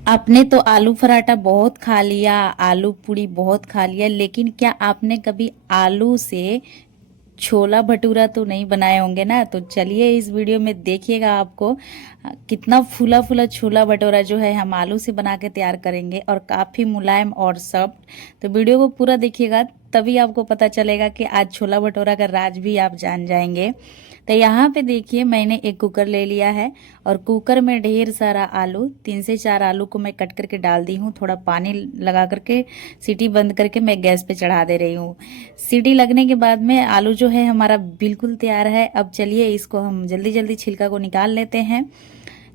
आपने तो आलू पराठा बहुत खा लिया, आलू पूड़ी बहुत खा लिया, लेकिन क्या आपने कभी आलू से छोला भटूरा तो नहीं बनाए होंगे ना। तो चलिए इस वीडियो में देखिएगा आपको कितना फूला फूला छोला भटूरा जो है हम आलू से बना के तैयार करेंगे, और काफ़ी मुलायम और सॉफ्ट। तो वीडियो को पूरा देखिएगा, तभी आपको पता चलेगा कि आज छोला भटूरा का राज भी आप जान जाएंगे। तो यहाँ पे देखिए मैंने एक कुकर ले लिया है, और कुकर में ढेर सारा आलू, 3 से 4 आलू को मैं कट करके डाल दी हूँ। थोड़ा पानी लगा करके सीटी बंद करके मैं गैस पे चढ़ा दे रही हूँ। सीटी लगने के बाद में आलू जो है हमारा बिल्कुल तैयार है। अब चलिए इसको हम जल्दी जल्दी छिलका को निकाल लेते हैं।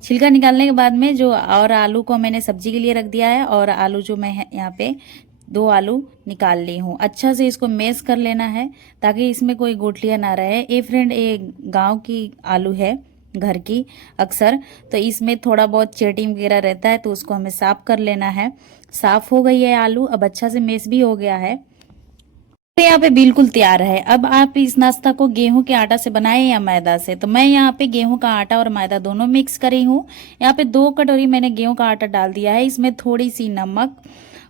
छिलका निकालने के बाद में जो और आलू को मैंने सब्जी के लिए रख दिया है, और आलू जो मैं यहाँ पे 2 आलू निकाल ली हूँ। अच्छा से इसको मैश कर लेना है ताकि इसमें कोई गुठलियाँ ना रहे। ये फ्रेंड ये गांव की आलू है, घर की अक्सर, तो इसमें थोड़ा बहुत चेटिंग वगैरह रहता है, तो उसको हमें साफ कर लेना है। साफ हो गई है आलू, अब अच्छा से मैश भी हो गया है। तो यहाँ पे बिल्कुल तैयार है। अब आप इस नाश्ता को गेहूं के आटा से बनाए या मैदा से, तो मैं यहाँ पे गेहूं का आटा और मैदा दोनों मिक्स करी हूँ। यहाँ पे 2 कटोरी मैंने गेहूं का आटा डाल दिया है, इसमें थोड़ी सी नमक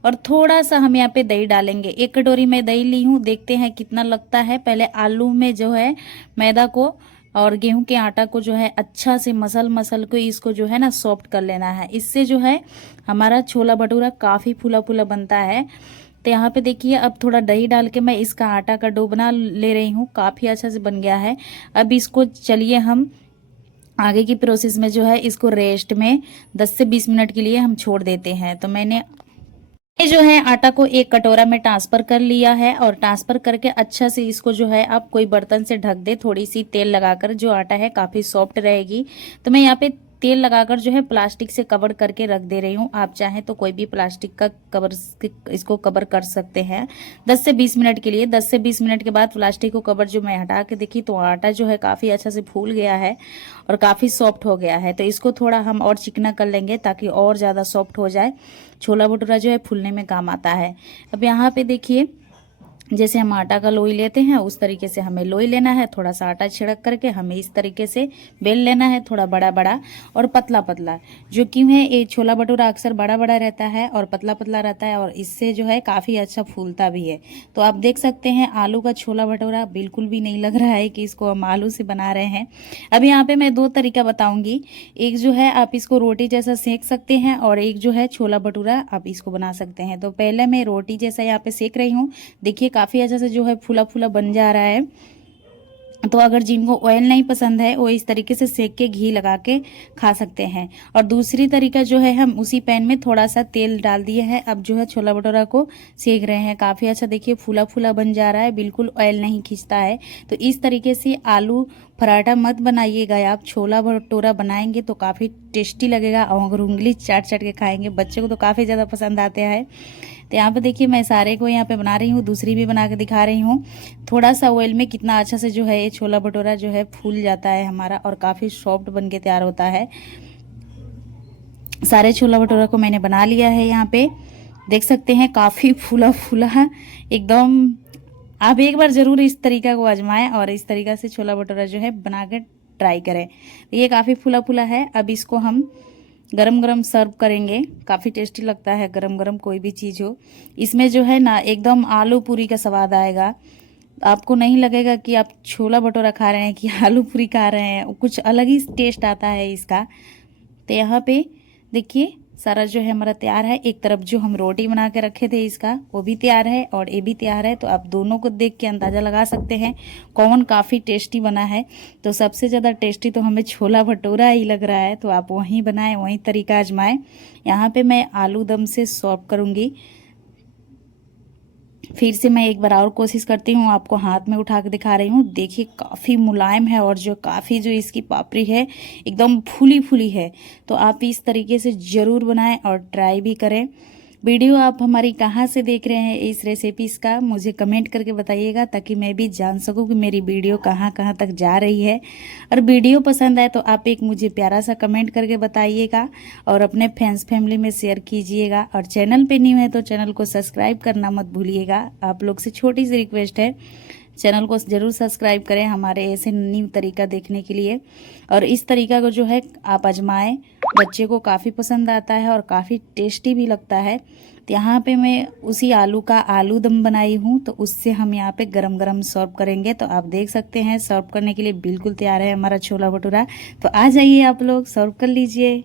और थोड़ा सा हम यहाँ पे दही डालेंगे। 1 कटोरी में दही ली हूँ, देखते हैं कितना लगता है। पहले आलू में जो है मैदा को और गेहूं के आटा को जो है अच्छा से मसल मसल को इसको जो है ना सॉफ्ट कर लेना है। इससे जो है हमारा छोला भटूरा काफ़ी फूला फूला बनता है। तो यहाँ पे देखिए अब थोड़ा दही डाल के मैं इसका आटा का डो बना ले रही हूँ। काफ़ी अच्छा से बन गया है। अब इसको चलिए हम आगे की प्रोसेस में जो है इसको रेस्ट में 10 से 20 मिनट के लिए हम छोड़ देते हैं। तो मैंने ये जो है आटा को एक कटोरा में ट्रांसफर कर लिया है, और ट्रांसफर करके अच्छा से इसको जो है आप कोई बर्तन से ढक दे, थोड़ी सी तेल लगाकर। जो आटा है काफ़ी सॉफ्ट रहेगी, तो मैं यहाँ पे तेल लगाकर जो है प्लास्टिक से कवर करके रख दे रही हूँ। आप चाहें तो कोई भी प्लास्टिक का कवर इसको कवर कर सकते हैं 10 से 20 मिनट के लिए। 10 से 20 मिनट के बाद प्लास्टिक को कवर जो मैं हटा के देखी, तो आटा जो है काफ़ी अच्छा से फूल गया है और काफ़ी सॉफ्ट हो गया है। तो इसको थोड़ा हम और चिकना कर लेंगे ताकि और ज़्यादा सॉफ्ट हो जाए। छोला भटूरा जो है फूलने में काम आता है। अब यहाँ पे देखिए जैसे हम आटा का लोई लेते हैं उस तरीके से हमें लोई लेना है। थोड़ा सा आटा छिड़क करके हमें इस तरीके से बेल लेना है, थोड़ा बड़ा बड़ा और पतला पतला। जो क्यों है ये छोला भटूरा अक्सर बड़ा बड़ा रहता है और पतला पतला रहता है, और इससे जो है काफ़ी अच्छा फूलता भी है। तो आप देख सकते हैं आलू का छोला भटूरा बिल्कुल भी नहीं लग रहा है कि इसको हम आलू से बना रहे हैं। अब यहाँ पे मैं 2 तरीका बताऊंगी। एक जो है आप इसको रोटी जैसा सेक सकते हैं, और एक जो है छोला भटूरा आप इसको बना सकते हैं। तो पहले मैं रोटी जैसा यहाँ पे सेक रही हूँ। देखिए काफ़ी अच्छा से जो है फूला फूला बन जा रहा है। तो अगर जिनको ऑयल नहीं पसंद है वो इस तरीके से सेक के घी लगा के खा सकते हैं। और दूसरी तरीका जो है हम उसी पैन में थोड़ा सा तेल डाल दिए हैं, अब जो है छोला भटूरा को सेक रहे हैं। काफ़ी अच्छा देखिए फूला फूला बन जा रहा है, बिल्कुल ऑयल नहीं खींचता है। तो इस तरीके से आलू पराठा मत बनाइएगा आप, छोला भटूरा बनाएंगे तो काफ़ी टेस्टी लगेगा, और अगर उंगली चाट चाट के खाएंगे बच्चों को तो काफ़ी ज़्यादा पसंद आते हैं। तो यहाँ पे देखिए मैं सारे को यहाँ पे बना रही हूँ, दूसरी भी बना के दिखा रही हूँ। थोड़ा सा ऑयल में कितना अच्छा से जो है ये छोला भटूरा जो है फूल जाता है हमारा, और काफ़ी सॉफ्ट बन के तैयार होता है। सारे छोला भटूरा को मैंने बना लिया है। यहाँ पे देख सकते हैं काफ़ी फूला फूला है एकदम। आप एक बार ज़रूर इस तरीका को आजमाएं और इस तरीका से छोला भटूरा जो है बना के ट्राई करें। ये काफ़ी फूला फूला है। अब इसको हम गरम गरम सर्व करेंगे। काफ़ी टेस्टी लगता है गरम गरम कोई भी चीज़ हो। इसमें जो है ना एकदम आलू पूरी का स्वाद आएगा। आपको नहीं लगेगा कि आप छोला भटूरा खा रहे हैं कि आलू पूरी खा रहे हैं, कुछ अलग ही टेस्ट आता है इसका। तो यहाँ पे देखिए सारा जो है हमारा तैयार है। एक तरफ जो हम रोटी बना के रखे थे इसका वो भी तैयार है, और ये भी तैयार है। तो आप दोनों को देख के अंदाज़ा लगा सकते हैं कौन काफ़ी टेस्टी बना है। तो सबसे ज़्यादा टेस्टी तो हमें छोला भटूरा ही लग रहा है, तो आप वहीं बनाएं, वहीं तरीका आजमाएं। यहाँ पे मैं आलू दम से सर्व करूँगी। फिर से मैं एक बार और कोशिश करती हूँ, आपको हाथ में उठा के दिखा रही हूँ। देखिए काफ़ी मुलायम है, और जो काफ़ी जो इसकी पापड़ी है एकदम फूली फूली है। तो आप इस तरीके से ज़रूर बनाएं और ट्राई भी करें। वीडियो आप हमारी कहाँ से देख रहे हैं इस रेसिपीज़ का मुझे कमेंट करके बताइएगा, ताकि मैं भी जान सकूँ कि मेरी वीडियो कहाँ कहाँ तक जा रही है। और वीडियो पसंद आए तो आप एक मुझे प्यारा सा कमेंट करके बताइएगा, और अपने फ्रेंड्स फैमिली में शेयर कीजिएगा। और चैनल पे न्यू है तो चैनल को सब्सक्राइब करना मत भूलिएगा। आप लोग से छोटी सी रिक्वेस्ट है, चैनल को ज़रूर सब्सक्राइब करें हमारे ऐसे न्यू तरीका देखने के लिए। और इस तरीका को जो है आप आजमाएं, बच्चे को काफ़ी पसंद आता है और काफ़ी टेस्टी भी लगता है। तो यहाँ पे मैं उसी आलू का आलू दम बनाई हूँ, तो उससे हम यहाँ पे गरम गरम सर्व करेंगे। तो आप देख सकते हैं सर्व करने के लिए बिल्कुल तैयार है हमारा छोला भटूरा। तो आ जाइए आप लोग, सर्व कर लीजिए।